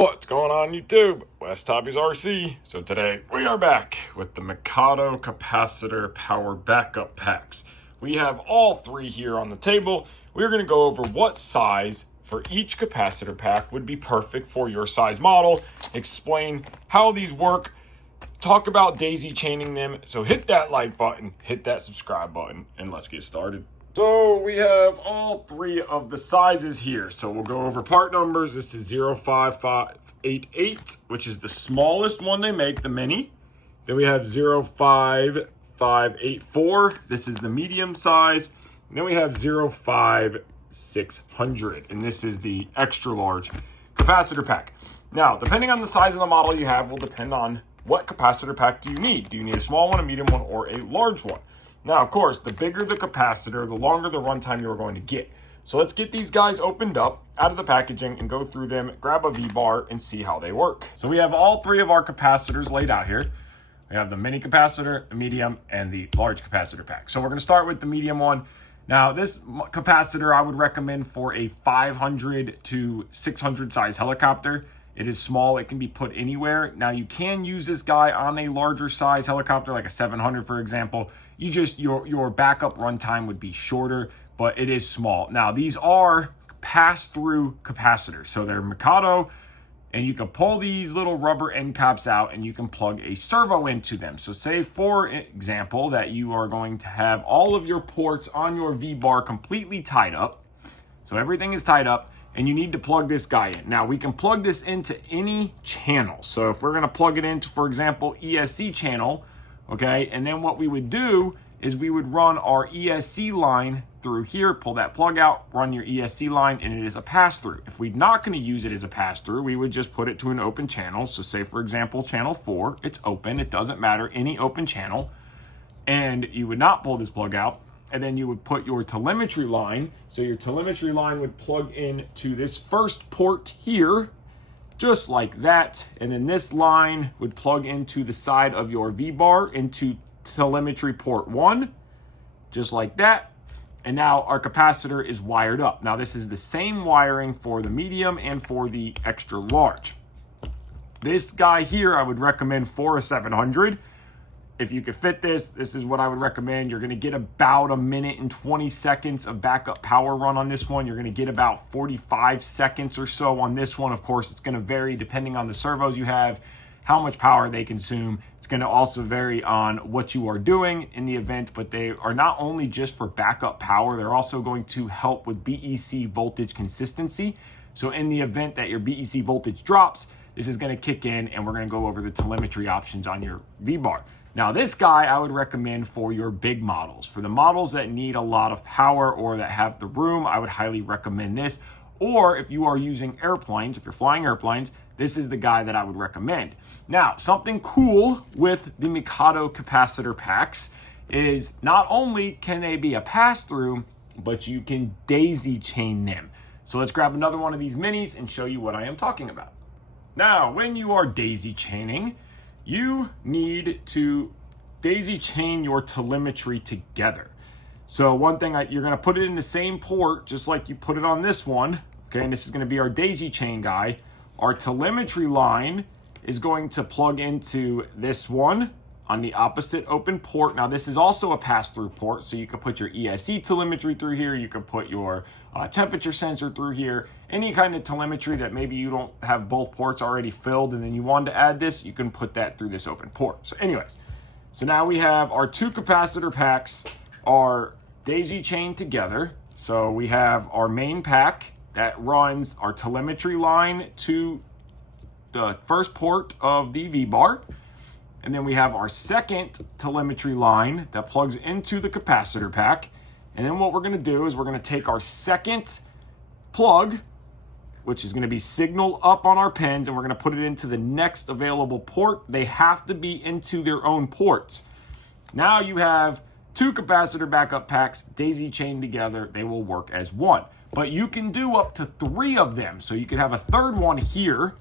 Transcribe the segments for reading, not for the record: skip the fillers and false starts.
What's going on YouTube? WestHobbiesRC. So today we are back with the Mikado capacitor power backup packs. We have all three here on the table. We're going to go over what size for each capacitor pack would be perfect for your size model, explain how these work, talk about daisy chaining them. So hit that like button, hit that subscribe button, and let's get started. So we have all three of the sizes here. So we'll go over part numbers. This is 05588, which is the smallest one they make, the mini. Then we have 05584. This is the medium size. And then we have 05600, and this is the extra large capacitor pack. Now, depending on the size of the model you have will depend on what capacitor pack do you need. Do you need a small one, a medium one, or a large one? Now, of course, the bigger the capacitor, the longer the runtime you're going to get. So let's get these guys opened up out of the packaging and go through them, grab a V-bar, and see how they work. So we have all three of our capacitors laid out here. We have the mini capacitor, the medium, and the large capacitor pack. So we're going to start with the medium one. Now, this capacitor I would recommend for a 500 to 600 size helicopter. It is small, it can be put anywhere. Now you can use this guy on a larger size helicopter, like a 700 for example. Your backup runtime would be shorter, but it is small. Now these are pass-through capacitors. So they're Mikado, and you can pull these little rubber end caps out and you can plug a servo into them. So say for example that you are going to have all of your ports on your V-bar completely tied up. So everything is tied up, and you need to plug this guy in. Now we can plug this into any channel. So if we're gonna plug it into, for example, ESC channel, okay, and then what we would do is we would run our ESC line through here, pull that plug out, run your ESC line, and it is a pass-through. If we're not gonna use it as a pass-through, we would just put it to an open channel. So say for example, channel 4, it's open, it doesn't matter, any open channel, and you would not pull this plug out. And then you would put your telemetry line. So your telemetry line would plug in to this first port here, just like that. And then this line would plug into the side of your V-bar into telemetry port 1, just like that. And now our capacitor is wired up. Now this is the same wiring for the medium and for the extra large. This guy here, I would recommend for a 700. If you could fit this is what I would recommend. You're gonna get about 1 minute and 20 seconds of backup power run on this one. You're gonna get about 45 seconds or so on this one. Of course, it's gonna vary depending on the servos you have, how much power they consume. It's gonna also vary on what you are doing in the event, but they are not only just for backup power, they're also going to help with BEC voltage consistency. So in the event that your BEC voltage drops, this is gonna kick in, and we're gonna go over the telemetry options on your V-bar. Now this guy I would recommend for your big models. For the models that need a lot of power or that have the room, I would highly recommend this. Or if you are using airplanes, if you're flying airplanes, this is the guy that I would recommend. Now, something cool with the Mikado capacitor packs is not only can they be a pass-through, but you can daisy chain them. So let's grab another one of these minis and show you what I am talking about. Now, when you are daisy chaining, you need to daisy chain your telemetry together. So one thing, you're gonna put it in the same port, just like you put it on this one, okay? And this is gonna be our daisy chain guy. Our telemetry line is going to plug into this one on the opposite open port. Now this is also a pass-through port, so you can put your ESC telemetry through here, you can put your temperature sensor through here, any kind of telemetry that maybe you don't have both ports already filled and then you wanted to add this, you can put that through this open port. So anyways, so now we have our two capacitor packs are daisy chained together. So we have our main pack that runs our telemetry line to the first port of the V-bar. And then we have our second telemetry line that plugs into the capacitor pack. And then what we're gonna do is we're gonna take our second plug, which is gonna be signal up on our pins, and we're gonna put it into the next available port. They have to be into their own ports. Now you have two capacitor backup packs daisy chained together. They will work as one, but you can do up to 3 of them. So you could have a third one here.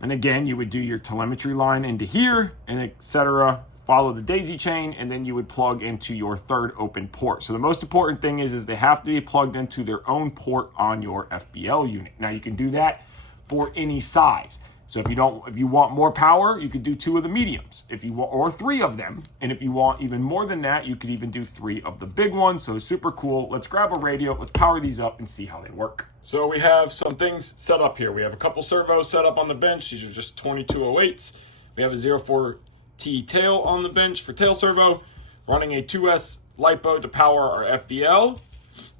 And again, you would do your telemetry line into here and etc. Follow the daisy chain, and then you would plug into your third open port. So the most important thing is they have to be plugged into their own port on your FBL unit. Now you can do that for any size. So if you want more power, you could do 2 of the mediums, or 3 of them. And if you want even more than that, you could even do 3 of the big ones. So super cool. Let's grab a radio, let's power these up and see how they work. So we have some things set up here. We have a couple servos set up on the bench. These are just 2208s. We have a 04T tail on the bench for tail servo, running a 2S LiPo to power our FBL.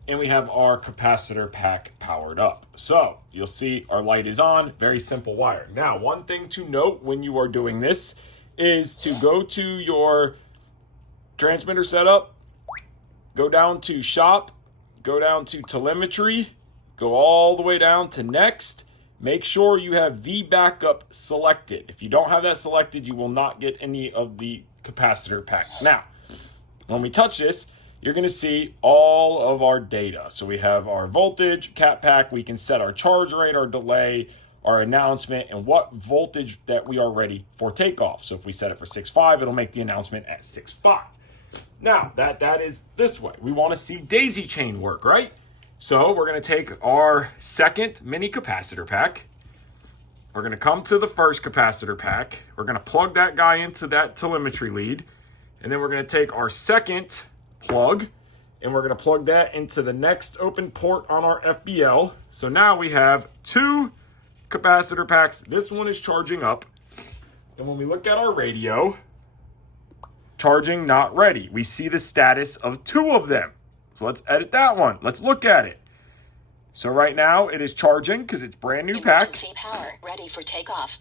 And we have our capacitor pack powered up. So you'll see our light is on, very simple wire. Now, one thing to note when you are doing this is to go to your transmitter setup, go down to shop, go down to telemetry, go all the way down to next. Make sure you have V backup selected. If you don't have that selected, you will not get any of the capacitor pack. Now, when we touch this, you're going to see all of our data. So we have our voltage, cap pack, we can set our charge rate, our delay, our announcement, and what voltage that we are ready for takeoff. So if we set it for 6.5, it'll make the announcement at 6.5. Now, that is this way. We want to see daisy chain work, right? So we're going to take our second mini capacitor pack. We're going to come to the first capacitor pack. We're going to plug that guy into that telemetry lead. And then we're going to take our second plug, and we're going to plug that into the next open port on our FBL. So now we have 2 capacitor packs. This one is charging up. And when we look at our radio, charging not ready. We see the status of 2 of them. So let's edit that one. Let's look at it. So right now it is charging because it's brand new pack. Emergency power ready for takeoff.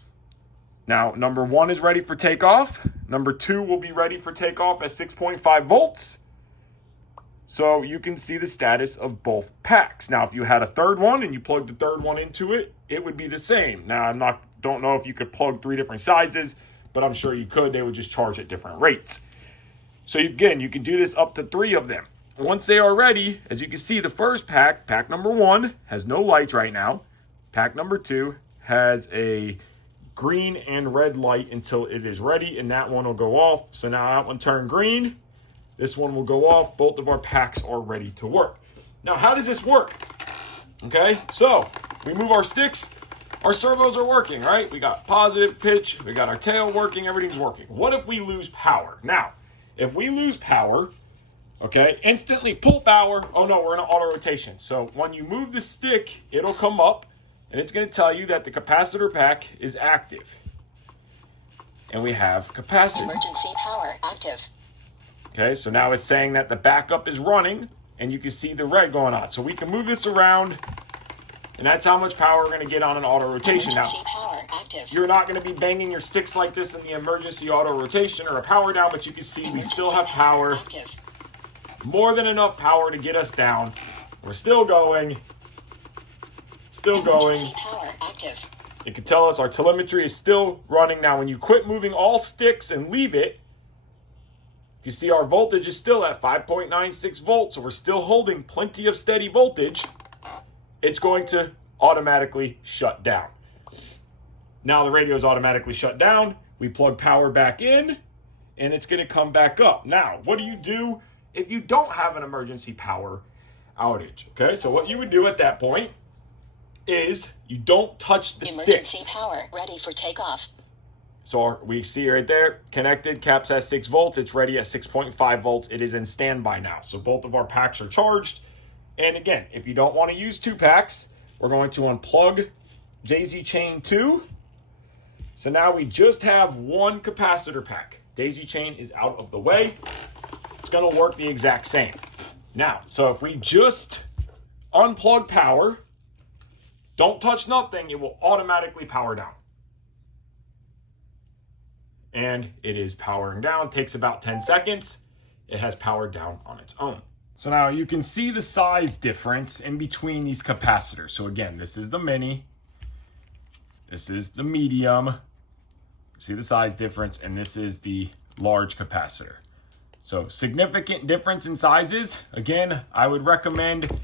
Now, number 1 is ready for takeoff. Number 2 will be ready for takeoff at 6.5 volts. So you can see the status of both packs. Now, if you had a third one and you plugged the third one into it, it would be the same. Now, don't know if you could plug 3 different sizes, but I'm sure you could. They would just charge at different rates. So again, you can do this up to 3 of them. Once they are ready, as you can see, the first pack, pack number 1, has no lights right now. Pack number 2 has a green and red light until it is ready, and that one will go off. So now that one turned green. This one will go off. Both of our packs are ready to work. Now, how does this work? Okay, so we move our sticks. Our servos are working, right? We got positive pitch. We got our tail working. Everything's working. What if we lose power? Now, if we lose power, okay, instantly pull power. Oh, no, we're in an auto rotation. So when you move the stick, it'll come up, and it's going to tell you that the capacitor pack is active. And we have capacitor. Emergency power active. Okay, so now it's saying that the backup is running, and you can see the red going on. So we can move this around, and that's how much power we're going to get on an auto rotation. Emergency Now, power active. you're not going to be banging your sticks like this in the emergency auto rotation or a power down, but you can see we still have power. Active. More than enough power to get us down. We're still going. Still going. Emergency power active. It can tell us our telemetry is still running. Now, when you quit moving all sticks and leave it, you see our voltage is still at 5.96 volts, so we're still holding plenty of steady voltage. It's going to automatically shut down. Now the radio is automatically shut down. We plug power back in, and it's going to come back up. Now, what do you do if you don't have an emergency power outage? Okay, so what you would do at that point is you don't touch the sticks. Emergency power ready for takeoff. So we see right there, connected, caps at 6 volts. It's ready at 6.5 volts. It is in standby now. So both of our packs are charged. And again, if you don't want to use 2 packs, we're going to unplug Daisy Chain 2. So now we just have 1 capacitor pack. Daisy Chain is out of the way. It's going to work the exact same. Now, so if we just unplug power, don't touch nothing, it will automatically power down. And it is powering down. Takes about 10 seconds. It has powered down on its own. So now you can see the size difference in between these capacitors. So again, this is the mini. This is the medium. See the size difference, and this is the large capacitor. So significant difference in sizes. Again, I would recommend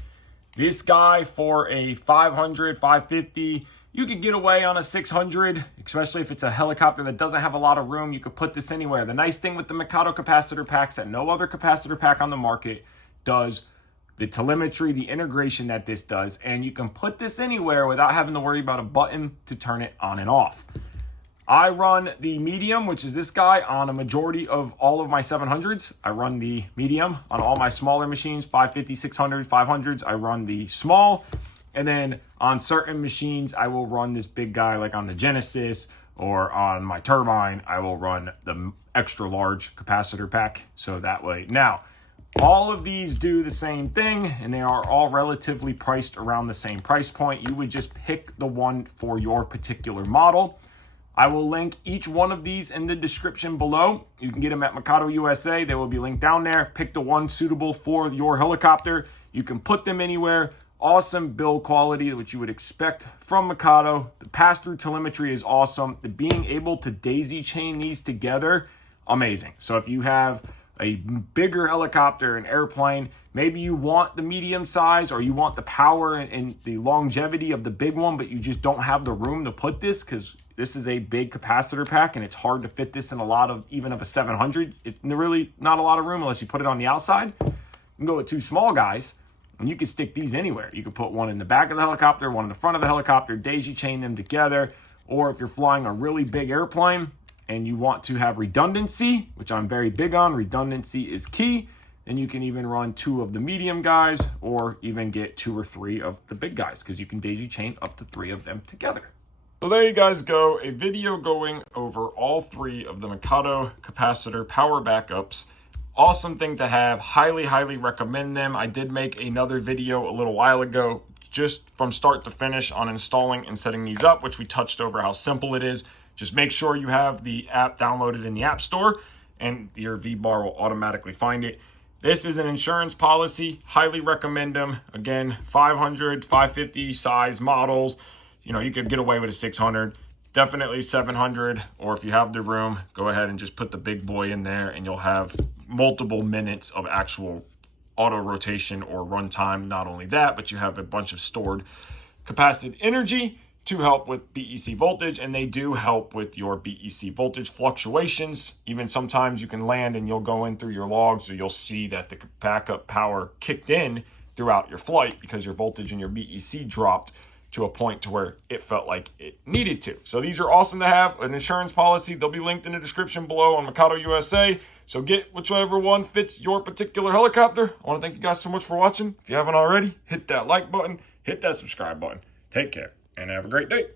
this guy for a 500, 550. You could get away on a 600, especially if it's a helicopter that doesn't have a lot of room. You could put this anywhere. The nice thing with the Mikado capacitor packs that no other capacitor pack on the market does the telemetry, the integration that this does, and you can put this anywhere without having to worry about a button to turn it on and off. I run the medium, which is this guy, on a majority of all of my 700s. I run the medium on all my smaller machines, 550, 600, 500s. I run the small. And then on certain machines, I will run this big guy, like on the Genesis or on my turbine, I will run the extra large capacitor pack. So that way. Now, all of these do the same thing, and they are all relatively priced around the same price point. You would just pick the one for your particular model. I will link each one of these in the description below. You can get them at Mikado USA. They will be linked down there. Pick the one suitable for your helicopter. You can put them anywhere. Awesome build quality, which you would expect from Mikado. The pass-through telemetry is awesome. The being able to daisy chain these together, amazing. So if you have a bigger helicopter, an airplane, maybe you want the medium size or you want the power and the longevity of the big one, but you just don't have the room to put this because this is a big capacitor pack and it's hard to fit this in a lot of, even of a 700. It's really not a lot of room unless you put it on the outside. You can go with two small guys and you can stick these anywhere. You could put one in the back of the helicopter, one in the front of the helicopter, daisy chain them together. Or if you're flying a really big airplane and you want to have redundancy, which I'm very big on, redundancy is key, then you can even run two of the medium guys or even get two or three of the big guys because you can daisy chain up to three of them together. So there you guys go, a video going over all three of the Mikado capacitor power backups. Awesome thing to have, highly, highly recommend them. I did make another video a little while ago, just from start to finish on installing and setting these up, which we touched over how simple it is. Just make sure you have the app downloaded in the App Store and your V-Bar will automatically find it. This is an insurance policy, highly recommend them. Again, 500, 550 size models. You know, you could get away with a 600, definitely 700, or if you have the room, go ahead and just put the big boy in there and you'll have multiple minutes of actual auto rotation or runtime. Not only that, but you have a bunch of stored capacitive energy to help with BEC voltage, and they do help with your BEC voltage fluctuations. Even sometimes you can land and you'll go in through your logs or you'll see that the backup power kicked in throughout your flight because your voltage and your BEC dropped to a point to where it felt like it needed to. So these are awesome to have. An insurance policy, they'll be linked in the description below on Mikado USA. So get whichever one fits your particular helicopter. I want to thank you guys so much for watching. If you haven't already, hit that like button, hit that subscribe button. Take care and have a great day.